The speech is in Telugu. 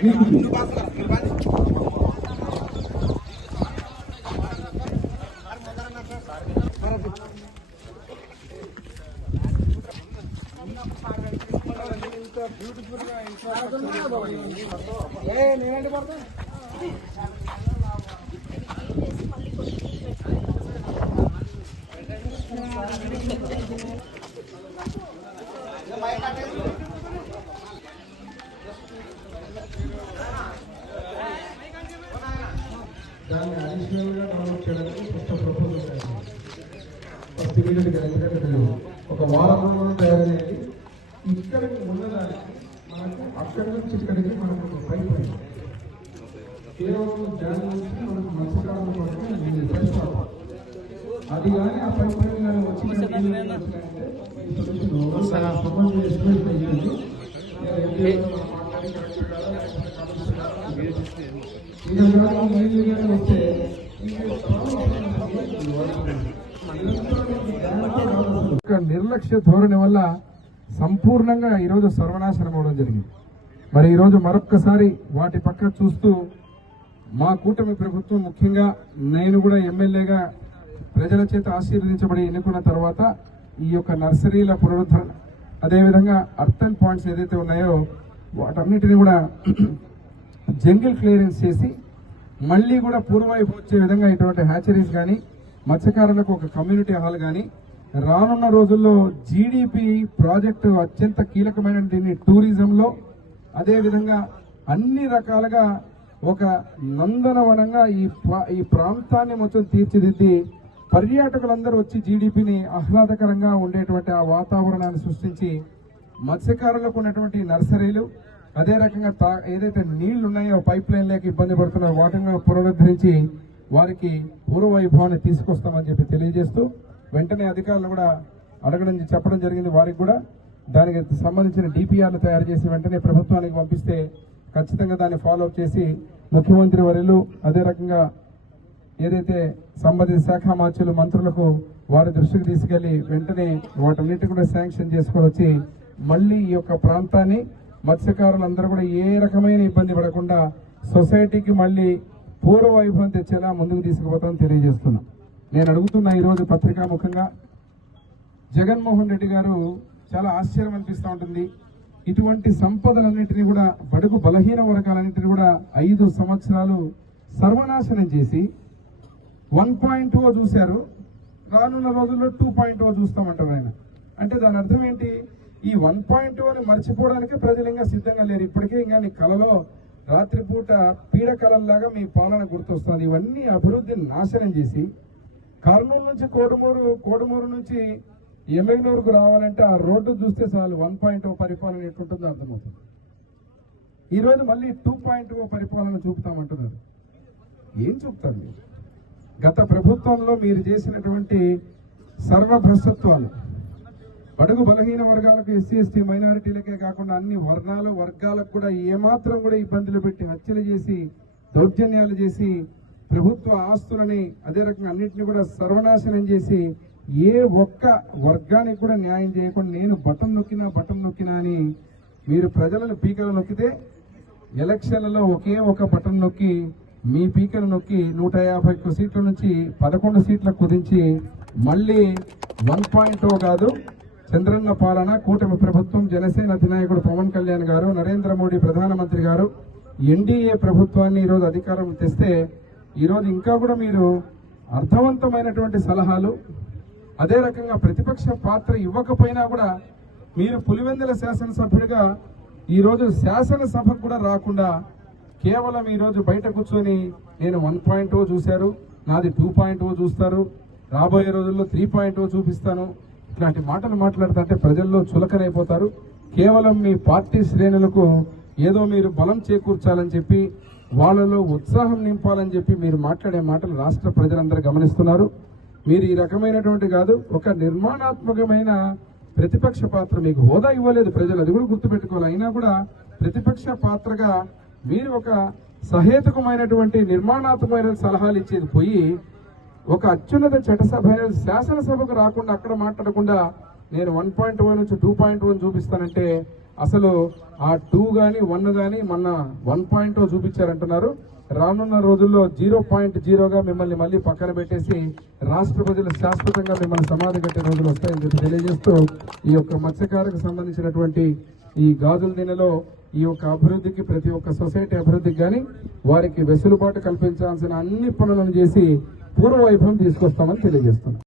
దాన్ని ఎందుకంటే మీరు ఒక వారం రోజులు తయారు చేయాలి ఇక్కడికి ఉన్నదానికి మనకు అక్కడి నుంచి ఇక్కడికి మనకు ఒక పైప్. కేవలం జాన్ నుంచి మనకు మత్స్యకారుల కోసం ఫస్ట్ ఆఫ్. అది కానీ ఆ పైప్ కానీ వచ్చి ఇక్కడ నీళ్ళు కానీ వచ్చినాయంటే ఈ సొల్యూషన్ సంబంధించిన ఎస్టిమేట్ అయ్యింది ఇది మాట్లాడి కరెక్ట్ కాదా లేకపోతే కమిషన్ కాదా? ఇది కానీ నీళ్ళు కానీ వస్తే యొక్క నిర్లక్ష్య ధోరణి వల్ల సంపూర్ణంగా ఈరోజు సర్వనాశనం అవడం జరిగింది. మరి ఈరోజు మరొక్కసారి వాటి పక్క చూస్తూ మా కూటమి ప్రభుత్వం ముఖ్యంగా నేను కూడా ఎమ్మెల్యేగా ప్రజల చేత ఆశీర్వదించబడి ఎన్నుకున్న తర్వాత ఈ యొక్క నర్సరీల పునరుద్ధరణ అదేవిధంగా అర్థన్ పాయింట్స్ ఏదైతే ఉన్నాయో వాటన్నిటిని కూడా జంగిల్ క్లియరెన్స్ చేసి మళ్ళీ కూడా పూర్వవైపు వచ్చే విధంగా ఇటువంటి హ్యాచరీస్ కానీ మత్స్యకారులకు ఒక కమ్యూనిటీ హాల్ కానీ రానున్న రోజుల్లో జీడిపి ప్రాజెక్టు అత్యంత కీలకమైనటువంటి టూరిజంలో అదేవిధంగా అన్ని రకాలుగా ఒక నందనవనంగా ఈ ప్రా- ఈ ప్రాంతాన్ని మొత్తం తీర్చిదిద్ది పర్యాటకులందరూ వచ్చి జీడిపిని ఆహ్లాదకరంగా ఉండేటువంటి ఆ వాతావరణాన్ని సృష్టించి మత్స్యకారులకు ఉన్నటువంటి నర్సరీలు అదే రకంగా తా ఏదైతే నీళ్ళు ఉన్నాయో పైప్ లైన్ లేక ఇబ్బంది పడుతున్నాయో వాటిని పునరుద్ధరించి వారికి పూర్వ వైభవాన్ని తీసుకొస్తామని చెప్పి తెలియజేస్తూ వెంటనే అధికారులు కూడా అడగడం చెప్పడం జరిగింది. వారికి కూడా దానికి సంబంధించిన డిపిఆర్లు తయారు చేసి వెంటనే ప్రభుత్వానికి పంపిస్తే ఖచ్చితంగా దాన్ని ఫాలో అప్ చేసి ముఖ్యమంత్రి వర్యులు అదే రకంగా ఏదైతే సంబంధిత శాఖ మార్చులు మంత్రులకు వారి దృష్టికి తీసుకెళ్ళి వెంటనే వాటన్నిటి కూడా శాంక్షన్ చేసుకొని వచ్చి మళ్ళీ ఈ యొక్క ప్రాంతాన్ని మత్స్యకారులందరూ కూడా ఏ రకమైన ఇబ్బంది పడకుండా సొసైటీకి మళ్ళీ పూర్వ వైభవం తెచ్చేలా ముందుకు తీసుకుపోతామని తెలియజేస్తున్నాం. నేను అడుగుతున్న ఈరోజు పత్రికాముఖంగా జగన్మోహన్ రెడ్డి గారు చాలా ఆశ్చర్యం అనిపిస్తూ ఉంటుంది. ఇటువంటి సంపదలన్నింటినీ కూడా బడుగు బలహీన వర్గాలన్నింటినీ కూడా ఐదు సంవత్సరాలు సర్వనాశనం చేసి వన్ పాయింట్ ఓ చూశారు. రానున్న రోజుల్లో టూ పాయింట్ ఓ చూస్తామంటారు ఆయన. అంటే దాని అర్థం ఏంటి? ఈ వన్ పాయింట్ ఓని మర్చిపోవడానికి ప్రజలు ఇంకా సిద్ధంగా లేరు. ఇప్పటికే ఇంకా నీ కలలో రాత్రిపూట పీడకలల్లాగా మీ పాలన గుర్తొస్తుంది. ఇవన్నీ అభివృద్ధిని నాశనం చేసి కర్నూలు నుంచి కోటమూరు కోటమూరు నుంచి ఎమ్మెగ్నూరుకు రావాలంటే ఆ రోడ్డు చూస్తే చాలు వన్ పాయింట్ ఓ పరిపాలన ఎట్లుంటుందో అర్థమవుతుంది. ఈరోజు మళ్ళీ టూ పాయింట్ ఓ పరిపాలన చూపుతామంటున్నారు. ఏం చూపుతారు మీరు? గత ప్రభుత్వంలో మీరు చేసినటువంటి సర్వభ్రష్టత్వాలు అడుగు బలహీన వర్గాలకు ఎస్సీ ఎస్టీ మైనారిటీలకే కాకుండా అన్ని వర్ణాలు వర్గాలకు కూడా ఏమాత్రం కూడా ఇబ్బందులు పెట్టి హత్యలు చేసి దౌర్జన్యాలు చేసి ప్రభుత్వ ఆస్తులని అదే రకంగా అన్నింటినీ కూడా సర్వనాశనం చేసి ఏ ఒక్క వర్గానికి కూడా న్యాయం చేయకుండా నేను బటన్ నొక్కినా బటన్ నొక్కినా అని మీరు ప్రజలను పీకలు నొక్కితే ఎలక్షన్లలో ఒకే ఒక బటన్ నొక్కి మీ పీకలు నొక్కి నూట యాభై ఒక్క సీట్ల నుంచి పదకొండు సీట్లకు కుదించి మళ్ళీ వన్ పాయింట్ కాదు చంద్రన్న పాలన కూటమి ప్రభుత్వం జనసేన అధినాయకుడు పవన్ కళ్యాణ్ గారు నరేంద్ర మోడీ ప్రధానమంత్రి గారు ఎన్డీఏ ప్రభుత్వాన్ని ఈరోజు అధికారం తెస్తే ఈరోజు ఇంకా కూడా మీరు అర్థవంతమైనటువంటి సలహాలు అదే రకంగా ప్రతిపక్ష పాత్ర ఇవ్వకపోయినా కూడా మీరు పులివెందుల శాసనసభ్యుడిగా ఈరోజు శాసనసభకు కూడా రాకుండా కేవలం ఈరోజు బయట కూర్చొని నేను వన్ పాయింట్ చూశారు నాది టూ పాయింట్ చూస్తారు రాబోయే రోజుల్లో త్రీ పాయింట్ చూపిస్తాను. ఇట్లాంటి మాటలు మాట్లాడుతుంటే ప్రజల్లో చులకనైపోతారు. కేవలం మీ పార్టీ శ్రేణులకు ఏదో మీరు బలం చేకూర్చాలని చెప్పి వాళ్ళలో ఉత్సాహం నింపాలని చెప్పి మీరు మాట్లాడే మాటలు రాష్ట్ర ప్రజలందరూ గమనిస్తున్నారు. మీరు ఈ రకమైనటువంటి కాదు ఒక నిర్మాణాత్మకమైన ప్రతిపక్ష పాత్ర మీకు హోదా ఇవ్వలేదు ప్రజలు అది కూడా గుర్తుపెట్టుకోవాలి. అయినా కూడా ప్రతిపక్ష పాత్రగా మీరు ఒక సహేతుకమైనటువంటి నిర్మాణాత్మకమైన సలహాలు ఇచ్చేది పోయి ఒక అత్యున్నత చట్టసభ శాసనసభకు రాకుండా అక్కడ మాట్లాడకుండా నేను వన్ పాయింట్ వన్ నుంచి టూ పాయింట్ వన్ చూపిస్తానంటే అసలు ఆ టూ కానీ వన్ కానీ మొన్న వన్ పాయింట్ చూపించారంటున్నారు. రానున్న రోజుల్లో జీరో పాయింట్ జీరోగా మిమ్మల్ని మళ్ళీ పక్కన పెట్టేసి రాష్ట్ర ప్రజలు శాశ్వతంగా మిమ్మల్ని సమాధి కట్టే రోజులు వస్తాయని చెప్పి తెలియజేస్తూ ఈ యొక్క మత్స్యకారకు సంబంధించినటువంటి ఈ గాజుల దినలో ఈ యొక్క అభివృద్ధికి ప్రతి ఒక్క సొసైటీ అభివృద్ధికి కానీ వారికి వెసులుబాటు కల్పించాల్సిన అన్ని పనులను చేసి పూర్వ వైభవం తీసుకొస్తామని తెలియజేస్తుంది